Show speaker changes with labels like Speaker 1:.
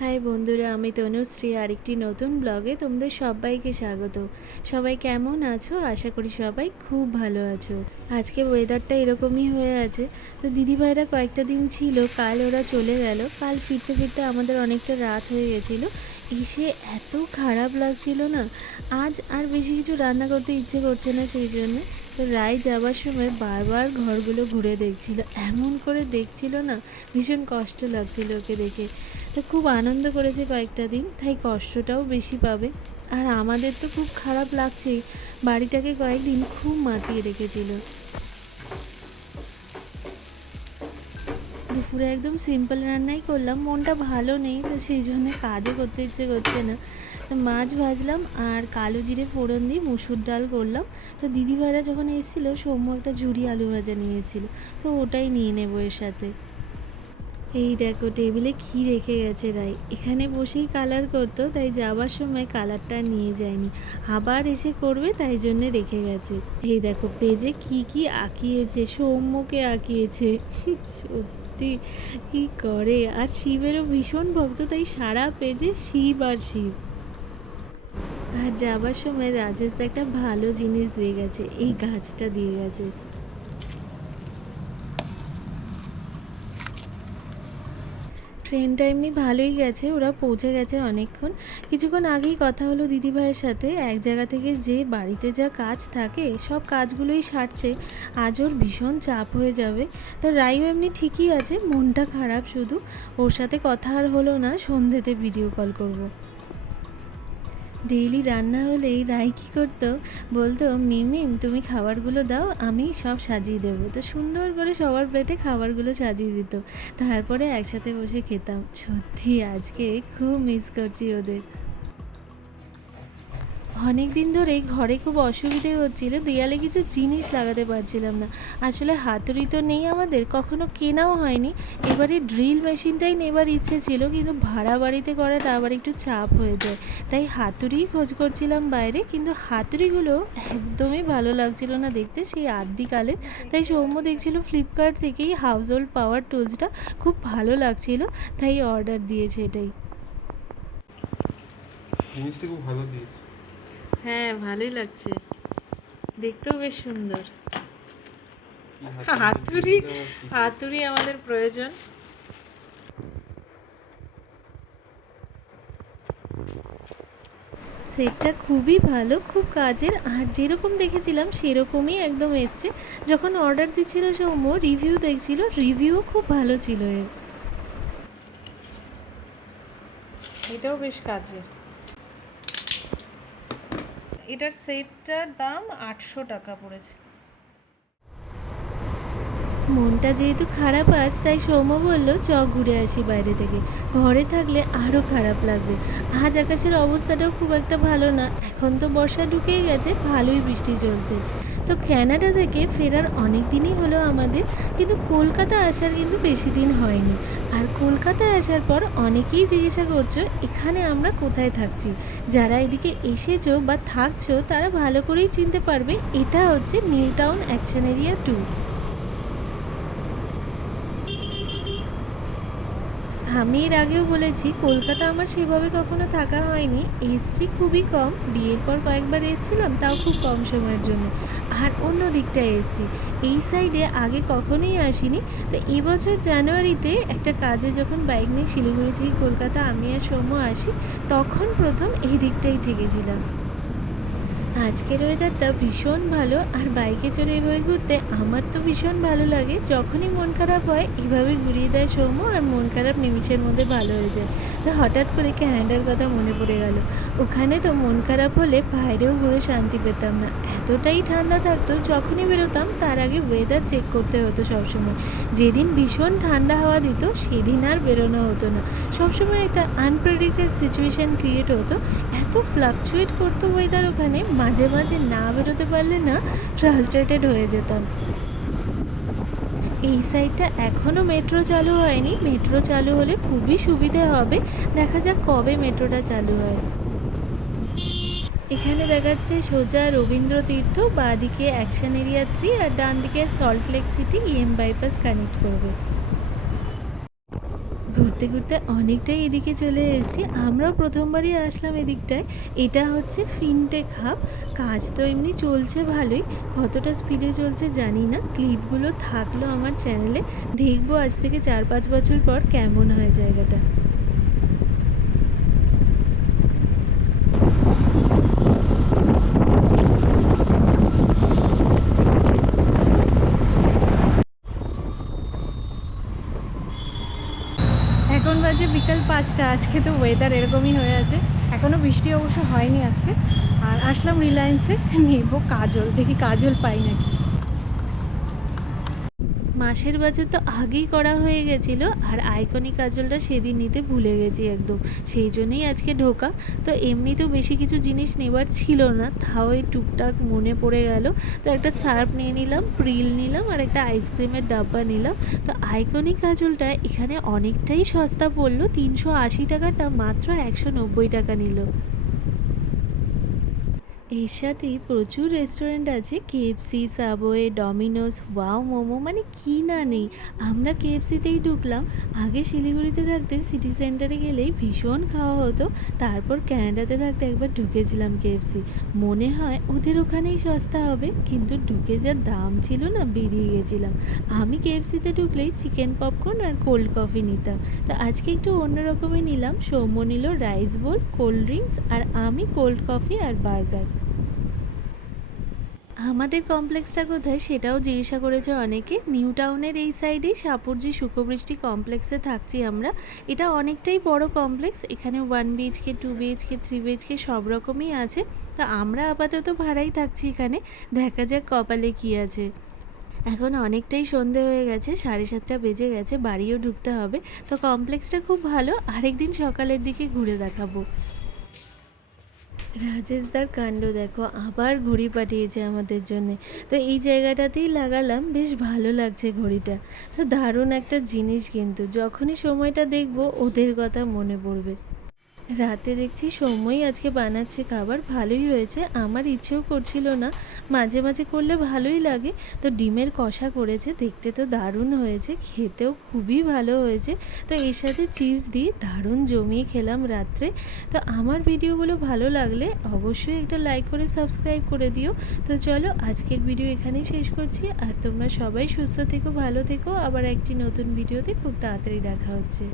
Speaker 1: High বন্ধুরা, আমি তনুশ্রী, আরেকটি নতুন ব্লগে তোমাদের সবাইকে স্বাগত। সবাই কেমন আছো? আশা করি সবাই খুব ভালো আছো। আজকে ওয়েদারটা এরকমই হয়ে আছে। তো দিদিভাইরা কয়েকটা দিন ছিল, কাল ওরা চলে গেল। কাল ফিরতে ফিরতে আমাদের অনেকটা রাত হয়ে গেছিল। এসে এত খারাপ লাগছিল না। আজ আর বেশি কিছু রান্না করতে ইচ্ছে করছে না সেই জন্য। তো রায় যাবার সময় বারবার ঘরগুলো ঘুরে দেখছিল। এমন করে দেখছিল না, ভীষণ কষ্ট লাগছিল ওকে দেখে। তো খুব আনন্দ করেছে কয়েকটা দিন, তাই কষ্টটাও বেশি পাবে। আর আমাদের তো খুব খারাপ লাগছেই বাড়িটাকে কয়েকদিন খুব মাতিয়ে রেখেছিল। দুপুরে একদম সিম্পল রান্নাই করলাম, মনটা ভালো নেই, তো সেই জন্য কাজও করতে ইচ্ছে করছে না। মাছ ভাজলাম আর কালো জিরে ফোড়ন দিয়ে মুসুর ডাল করলাম। তো দিদিভাইরা যখন এসেছিল, সৌম্য একটা ঝুড়ি আলু ভাজা নিয়ে এসেছিল তো ওটাই নিয়ে নেব এর সাথে। এই দেখো, টেবিলে কি রেখে গেছে রাই। এখানে বসেই কালার করতো, তাই যাবার সময় কালারটা নিয়ে যায়নি। আবার এসে করবে, তাই জন্য রেখে গেছে। এই দেখো, পেজে কি কি আঁকিয়েছে, সৌম্যকে আঁকিয়েছে। সত্যি, কি করে? আর শিবেরও ভীষণ ভক্ত, তাই সারা পেজে শিব আর শিব। আর যাবার সময় রাজেশ একটা ভালো জিনিস দিয়ে গেছে, এই গাছটা দিয়ে গেছে। ট্রেনটা এমনি ভালোই গেছে, ওরা পৌঁছে গেছে অনেকক্ষণ। কিছুক্ষণ আগেই কথা হলো দিদিভাইয়ের সাথে, এক জায়গা থেকে যে বাড়িতে যা কাজ থাকে, সব কাজগুলোই সারছে। আজ ওর ভীষণ চাপ হয়ে যাবে। তো রাইও এমনি ঠিকই আছে, মনটা খারাপ শুধু। ওর সাথে কথা আর হলো না সন্ধ্যেতে ভিডিও কল করব। ডেইলি রান্না হলেই রাই কী করতো? বলতো মিমিম তুমি খাবারগুলো দাও আমি সব সাজিয়ে দেবো। তো সুন্দর করে সবার প্লেটে খাবারগুলো সাজিয়ে দিত। তারপরে একসাথে বসে খেতাম। সত্যি, আজকে খুব মিস করছি ওদের। অনেক দিন ধরেই ঘরে খুব অসুবিধে হচ্ছিল, দেয়ালে কিছু জিনিস লাগাতে পারছিলাম না। আসলে হাতুড়ি তো নেই আমাদের, কখনো কেনাও হয়নি। এবারে ড্রিল মেশিনটাই নেবার ইচ্ছে ছিল, কিন্তু ভাড়া বাড়িতে করাটা আবার একটু চাপ হয়ে যায়। তাই হাতুড়িই খোঁজ করছিলাম বাইরে, কিন্তু হাতুড়িগুলো একদমই ভালো লাগছিল না দেখতে সেই আদ্যিকালের তাই সৌম্য দেখছিল ফ্লিপকার্ট থেকেই হাউস হোল্ড পাওয়ার টুলসটা খুব ভালো লাগছিল, তাই অর্ডার দিয়েছে এটাই।
Speaker 2: জিনিসটা খুব ভালো দিয়েছে।
Speaker 1: হ্যাঁ ভালোই লাগছে। দেখতেও বেশ সুন্দর। হাতুড়ি? হাতুড়ি আমাদের প্রয়োজন। সেটটা খুবই ভালো খুব কাজের। আর যেরকম দেখেছিলাম সেরকমই একদম এসছে। যখন অর্ডার দিচ্ছিল সৌম্য রিভিউ দেখছিল রিভিউও খুব ভালো ছিল এর। এটাও বেশ কাজের। এটার সেটটার দাম আটশো টাকা পড়েছে। মনটা যেহেতু খারাপ আজ, তাই সৌম্য বলল, চ, ঘুরে আসি বাইরে থেকে। ঘরে থাকলে আরও খারাপ লাগবে। আজ আকাশের অবস্থাটাও খুব একটা ভালো না। এখন তো বর্ষা ঢুকেই গেছে, ভালোই বৃষ্টি চলছে। তো ক্যানাডা থেকে ফেরার অনেক দিনই হলো আমাদের, কিন্তু কলকাতা আসার কিন্তু বেশি দিন হয়নি। আর কলকাতায় আসার পর অনেকেই জিজ্ঞাসা করছ, এখানে আমরা কোথায় থাকছি? যারা এদিকে এসেছ বা থাকছো, তারা ভালো করেই চিনতে পারবে। এটা হচ্ছে New Town Action Area two. আমি এর আগেও বলেছি, কলকাতা আমার সেভাবে কখনো থাকা হয়নি। এসছি খুবই কম, বিয়ের পর কয়েকবার এসেছিলাম, তাও খুব কম সময়ের জন্য। আর অন্য দিকটায় এসছি। এই সাইডে আগে কখনোই আসিনি। তো এবছর জানুয়ারিতে একটা কাজে যখন বাইক নিয়ে শিলিগুড়ি থেকে কলকাতা আমি আর সৌম্য আসি, তখন প্রথম এই দিকটাই থেকেছিলাম। আজকের ওয়েদারটা ভীষণ ভালো আর বাইকে চড়ে এভাবে ঘুরতে আমার তো ভীষণ ভালো লাগে। যখনই মন খারাপ হয়, এভাবে ঘুরিয়ে দেয় সৌম্য আর মন খারাপ নিমিষের মধ্যে ভালো হয়ে যায়। তো হঠাৎ করে ক্যানাডার কথা মনে পড়ে গেল। ওখানে তো মন খারাপ হলে বাইরেও ঘুরে শান্তি পেতাম না। এতটাই ঠান্ডা থাকতো, যখনই বেরোতাম তার আগে ওয়েদার চেক করতে হতো সবসময়। যেদিন ভীষণ ঠান্ডা হাওয়া দিত, সেদিন আর বেরোনো হতো না। সবসময় একটা আনপ্রেডিক্টেড সিচুয়েশান ক্রিয়েট হতো। এত ফ্লাকচুয়েট করতো ওয়েদার ওখানে, মাঝে মাঝে না বেরোতে পারলে না ফ্রাস্ট্রেটেড হয়ে যেতাম। এই সাইডটা এখনও মেট্রো চালু হয়নি। মেট্রো চালু হলে খুবই সুবিধে হবে। দেখা যাক কবে মেট্রোটা চালু হয়। এখানে দেখাচ্ছে সোজা রবীন্দ্র তীর্থ বা দিকে অ্যাকশন এরিয়া থ্রি আর ডান দিকে Salt Lake City EM Bypass connect করবে। ঘুরতে ঘুরতে ঘুরতে অনেকটাই এদিকে চলে এসেছি। আমরাও প্রথমবারই আসলাম এদিকটায়। এটা হচ্ছে ফিনটেক হাব কাজ তো এমনি চলছে ভালোই। কতটা স্পিডে চলছে জানি না। ক্লিপগুলো থাকল আমার চ্যানেলে দেখব আজ থেকে চার পাঁচ বছর পর কেমন হয় জায়গাটা
Speaker 3: এখন বাজে পাঁচটা আজকে তো ওয়েদার এরকমই হয়ে আছে। এখনও বৃষ্টি অবশ্য হয়নি আজকে। আর আসলাম রিলায়েন্সে নেব কাজল। দেখি কাজল পাই নাকি।
Speaker 1: মাসের বাজার তো আগেই করা হয়ে গেছিল, আর আইকনিক কাজলটা সেদিন নিতে ভুলে গেছি একদম। সেই জন্যেই আজকে ঢোকা। তো এমনিতেও বেশি কিছু জিনিস নেবার ছিল না, তাও এই টুকটাক মনে পড়ে গেল। তো একটা সার্ফ নিয়ে নিলাম, প্রিল নিলাম, আর একটা আইসক্রিমের ডাব্বা নিলাম। তো আইকনিক কাজলটা এখানে অনেকটাই সস্তা পড়ল, তিনশো আশি টাকাটা মাত্র একশো নব্বই টাকা নিল। এর সাথেই প্রচুর রেস্টুরেন্ট আছে। KFC Subway Domino's wow momo মানে কি না নেই। আমরা কেএফসিতেই ঢুকলাম। আগে শিলিগুড়িতে থাকতে সিটি সেন্টারে গেলেই ভীষণ খাওয়া হতো। তারপর ক্যানাডাতে থাকতে একবার ঢুকেছিলাম কেএফসি মনে হয় ওদের ওখানেই সস্তা হবে, কিন্তু ঢুকে যা দাম ছিল না, বেরিয়ে গেছিলাম। আমি কেএফসিতে ঢুকলেই চিকেন পপকর্ন আর কোল্ড কফি নিতাম। তো আজকে একটু অন্য রকমের নিলাম। সৌম্য নিল রাইস বোল কোল্ড ড্রিঙ্কস আর আমি কোল্ড কফি আর বার্গার আমাদের কমপ্লেক্সটা কোথায় সেটাও জিজ্ঞাসা করেছে অনেকে। নিউ টাউনের এই সাইডেই সাপুরজি সুখবৃষ্টি কমপ্লেক্সে থাকছি আমরা। এটা অনেকটাই বড় কমপ্লেক্স। এখানে one BHK two BHK three BHK সব রকমই আছে। তা আমরা আপাতত ভাড়াই থাকছি এখানে। দেখা যাক কপালে কি আছে। এখন অনেকটাই সন্ধে হয়ে গেছে, সাড়ে সাতটা বেজে গেছে, বাড়িও ঢুকতে হবে। তো কমপ্লেক্সটা খুব ভালো। আরেকদিন সকালের দিকে ঘুরে দেখাবো। রাজেশদার কাণ্ড দেখো, আবার ঘড়ি পাঠিয়েছে আমাদের জন্য। তো এই জায়গাটাতেই লাগালাম, বেশ ভালো লাগছে ঘড়িটা। তো দারুণ একটা জিনিস কিন্তু, যখনই সময়টা দেখব ওদের কথা মনে পড়বে। রাতে দেখছি সময় আজকে বানাচ্ছে খাবার, ভালোই হয়েছে। আমার ইচ্ছেও করছিল না। মাঝে মাঝে করলে ভালোই লাগে। তো ডিমের কষা করেছে, দেখতে তো দারুণ হয়েছে, খেতেও খুবই ভালো হয়েছে। তো এর সাথে চিপস দিয়ে দারুণ জমিয়ে খেলাম রাত্রে। তো আমার ভিডিওগুলো ভালো লাগলে অবশ্যই একটা লাইক করে, সাবস্ক্রাইব করে দিও। তো চলো, আজকের ভিডিও এখানেই শেষ করছি। আর তোমরা সবাই সুস্থ থেকো, ভালো থেকো। আবার একটি নতুন ভিডিওতে খুব তাড়াতাড়ি দেখা হচ্ছে।